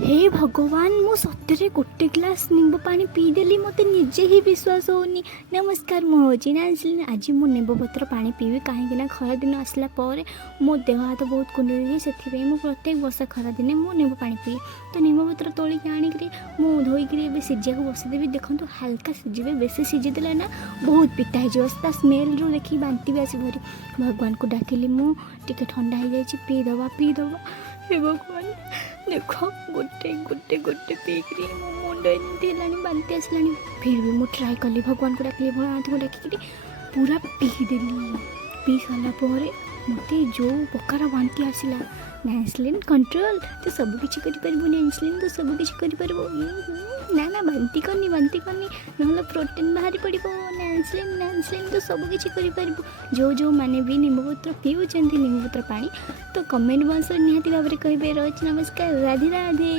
हे भगवान मु सतरे गोटे ग्लास निंबू पानी पीदेली मत निजे ही विश्वास होनी। नमस्कार मु होची नांसलिन। आज मु निंबू पत्र पानी पीबी कहीं खरा दिन आसला पर मो देह हाथ बहुत कुंडली से मु प्रत्येक वर्ष खरा दिन मु निंबू पानी पी। तो निंबू पत्र तोलिक आणिक मु धोईक सीझा बसदेवी। देखो हल्का सीझे बेसी सीझीदेला ना बहुत पिता हो स्मेल रू देखिए बांती भी आसी भरी। भगवान को डाकिली मु टिके ठंडा हो जाए पीदबा। हे भगवान देख गोटे गोटे गोटे पीकरी मो मुंड एमती है बांती आसला। फिर भी मुझे ट्राए कली भगवान को डाकिली भोलानाथ को डाकिकी पूरा पीदेली। पी सारापर मत जो प्रकार बांती आसला नाइसलिन कंट्रोल तो सबकि कर नाइसलिन तो सबकि कर ना ना बांती करनी ना प्रोटीन बाहरी पड़ो नाइसलिन तो सबकि कर जो जो मैंने भी निम्बपत्र पीऊँ निम्बपत्र पानी तो कमेंट बॉक्स निहाती भाव में कहे। रोज नमस्कार राधे राधे।